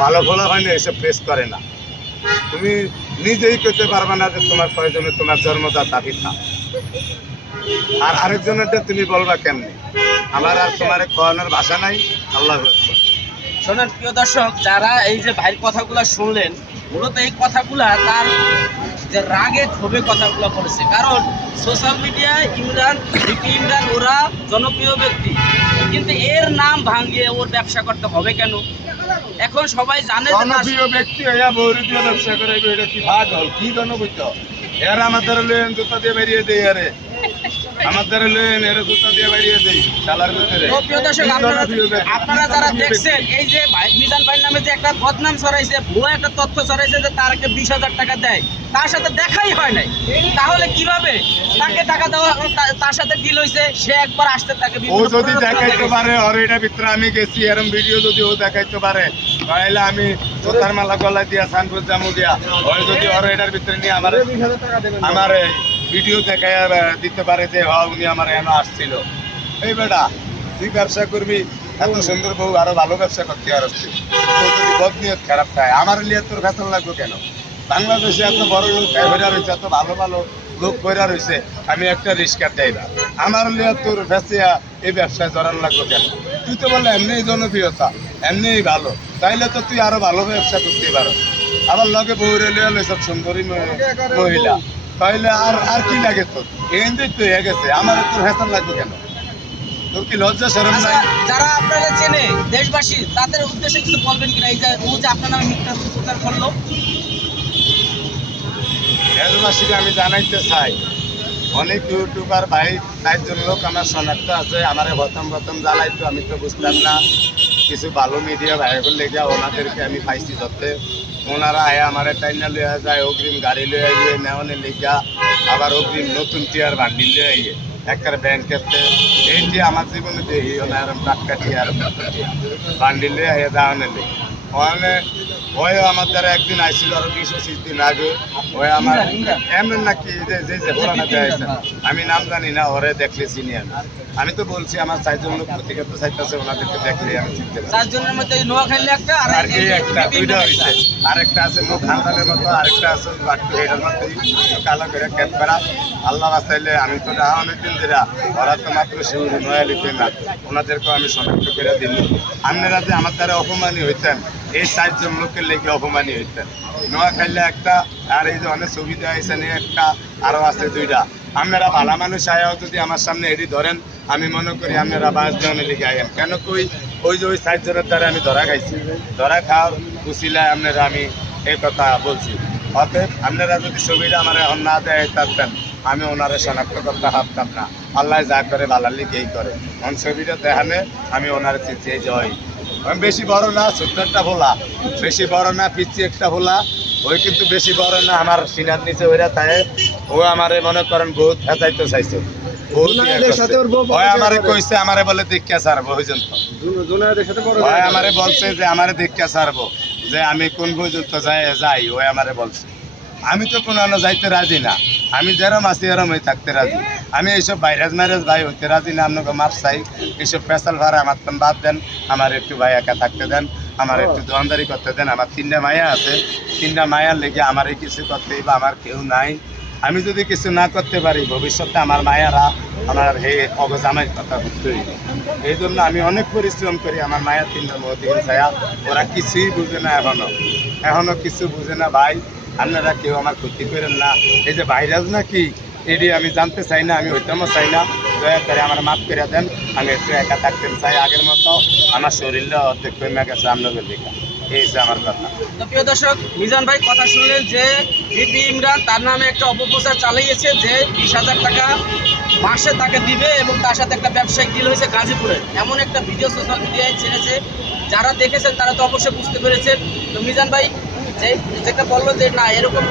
ভালো ফলা হয় না এসব ফেস করে না। তুমি নিজেই করতে পারবে না যে তোমার প্রয়োজনে তোমার জন্মদাতা পিতা। আর আরেকজনেরটা তুমি বলবা কেমনি? আমার আর তোমার খাওয়ানোর ভাষা নাই, আল্লাহ শোনেন, প্রিয় দর্শক, যারা এই যে ভাইয়ের কথাগুলো শুনলেন, মূলত এই কথাগুলা তার যে রাগে ক্ষোভে কথাগুলো বলেছে। কারণ সোশ্যাল মিডিয়ায় ইমরান ভিপি ইমরান, ওরা জনপ্রিয় ব্যক্তি। কিন্তু এর নাম ভাঙিয়ে ওর ব্যবসা করতে হবে কেন? এখন সবাই জানে যে না জনপ্রিয় ব্যক্তি হইয়া বৌরি দিয়ে ব্যবসা করে এটা কি ভাগ হল কি জনবৈত এরা আমাদের লেন জুতা দিয়ে বেরিয়ে দেয় আরে। আমাদের লেন এর জুতা দিয়ে বেরিয়ে দেই চালার ভিতরে প্রিয় দর্শক আপনারা আপনারা যারা দেখছেন এই যে মিজান ভাই নামে যে একটা বদনাম ছড়াইছে ভুয়া একটা তথ্য ছড়াইছে যে তার বিশ হাজার টাকা দেয় তার সাথে দেখাই হয় নাই। তাহলে কীভাবে তাকে টাকা দেওয়া তার সাথে ডিল হইছে সে একবার আসতে তাকে ও যদি দেখাইতে পারে এটা ভিতরে আমি গেছি এরম ভিডিও যদি ও দেখাইতে পারে তাহলে আমি জোতার মালা গলায় দিয়া সানপুর জামু দিয়া ওই যদি ওর এটার ভিতরে নিয়ে আমার আমার ভিডিও দেখাই দিতে পারে যে হ উনি আমার এনে আসছিল। এই বেটা, তুই ব্যবসা করবি, এত সুন্দর বউ, আরও ভালো ব্যবসা করতে আর আসছিস তোর যদি বদনিয়ত খারাপ খায় আমার লিয়ে তোর ফেসল লাগবে কেন? বাংলাদেশে এত বড় লোক হইরা রয়েছে, এত ভালো ভালো লোক হইরা রয়েছে, আমি একটা রিস্কার দেয় না। আমার লিয়ে তোর ফেসিয়া এই ব্যবসায় জড়ান লাগবে কেন? তুই তো বললে এমনিই জনপ্রিয়তা, এমনিই ভালো। তাইলে তো তুই আরও ভালো ব্যবসা করতে পারো আবার লগে বউরে লিয়ে লই সব সুন্দরী মহি- মহিলা। তাইলে আর আর কি লাগে তোর? এনদিক তো হয়ে গেছে। আমার তোর হেসান লাগবে কেন? তোর কি লজ্জা শরম আচ্ছা, নাই? যারা আপনারা চেনে দেশবাসী তাদের উদ্দেশ্যে কিছু বলবেন কিনা? এই যে ও যে আপনার নামে মিথ্যা প্রচার করল। দেশবাসীকে আমি জানাইতে চাই অনেক ইউটিউবার ভাই চারজন লোক আমার শনাক্ত আছে, আমার প্রথম প্রথম জ্বালাইতো আমি তো বুঝতাম না। কিছু ভালো মিডিয়া ভাইগুলো লেগে ওনাদেরকে আমি পাইছি ধরতে ওনারা আয় আমার টাইনা লইয়া যায়, অগ্রিম গাড়ি লইয়া গিয়ে নেওয়ানে লেগা আবার অগ্রিম নতুন টিয়ার বান্ডিল লইয়া গিয়ে একটা ব্যাংকেতে এই যে আমার জীবনে দেখি ওনার টাটকা টিয়ার বান্ডিল লইয়া গিয়ে দেওয়ানে লেগে ওই আমার দ্বারা একদিন আইছিল আরও বিশ পঁচিশ দিন আগে। ওই আমার। এমন নাকি যে যে আমি নাম জানি না ওরে দেখলে চিনি আমি। আমি তো বলছি আমার চারজন লোক প্রতিগত চাইতেছে ওনাদেরকে দেখলে আমি চিনতে পারি চারজনের মধ্যে নোয়াখালী একটা আর কি একটা দুইটা। আরেকটা আছে মুখ হান্দালের মতো আরেকটা আছে বাট্টু হেডের মতো। কালো করে ক্যাপ করা। আল্লাহ বাঁচাইলে আমি তো না অনেকদিন ধরে। ওরা তো মাত্র শিউরি নয়ালিতে না। ওনাদেরকেও আমি শনাক্ত করে দিল আপনারা যে আমার দ্বারা অপমানী হইতেন এই চারজন লোকের লেগে অপমানী হইতেন। নোয়াখাইলে একটা, আর এই যে অনেক সুবিধা হয়েছে একটা আরও আছে দুইটা। আপনারা ভালো মানুষ আয়াও যদি আমার সামনে এটি ধরেন, আমি মনে করি আপনারা বাস জনের আয়েন কেন কই ওই যে ওই চারজনের দ্বারা আমি ধরা খাইছি? ধরা খাওয়ার উচিলায় আপনারা আমি এই কথা বলছি। অতএব আপনারা যদি ছবিটা আমার এখন না দেয় থাকতেন, আমি ওনারে শনাক্ত করতে পারতাম না। আল্লাহ যা করে ভালার লিগেই করে। অন ছবিটা দেখানে আমি ওনারে জয়। আমি বেশি বড় না ছোট্ট একটা ভোলা। বেশি বড় না পিচ্ছি একটা ভোলা। ওই কিন্তু বেশি বড় না আমার সিনার নিচে ওইরা তাই ও আমারে মনে করেন বহুত ফেঁচাইতে চাইছে। ওই আমারে করে। কইছে আমারে বলে দীক্ষা জুনায়েদের সাথে আমারে বলছে যে আমারে দীক্ষা যে আমি কোন পর্যন্ত যাই যাই ওই আমারে বলছে। আমি তো কোনো যাইতে রাজি না। আমি যেরম আছি এরম হয়ে থাকতে রাজি। আমি এইসব ভাইরাস মাইরাজ ভাই হইতে রাজি না, আপনাকে মার চাই। এইসব পেশাল ভাড়া আমার তো বাদ দেন, আমার একটু ভাই একা থাকতে দেন, আমার একটু দোকানদারি করতে দেন, আমার তিনটা মায়া আছে। তিনটা মায়ার লেগে আমার এই কিছু করতে বা আমার কেউ নাই। আমি যদি কিছু না করতে পারি, ভবিষ্যতে আমার মায়ারা আমার হে অবজামাইয়ের কথা বুঝতে এই জন্য আমি অনেক পরিশ্রম করি আমার মায়ের তিনটা মদিন ছায়া। ওরা কিছুই বুঝে না এখনও। এখনও কিছু বুঝে না ভাই, আপনারা কেউ আমার ক্ষতি করেন না। এই যে ভাইরাস না কি এটি আমি জানতে চাই না, আমি হইতেও চাই না। দয়া করে আমার মাফ করে দেন, আমি একটু একা থাকতে চাই আগের মতো। আমার শরীরটা অর্ধেক কমে গেছে, আপনাদের দেখা। দর্শক, মিজান ভাই কথা যে ইমরান তার নামে একটা অপপ্রচার যে হাজার টাকা মাসে তাকে দিবে এবং তার সাথে একটা ব্যবসায়িক হয়েছে গাজীপুরে। এমন একটা মিডিয়ায় ছেড়েছে। যারা দেখেছেন তারা তো অবশ্যই বুঝতে পেরেছেন। তো মিজান ভাই, যে যেটা বলল যে না, এরকম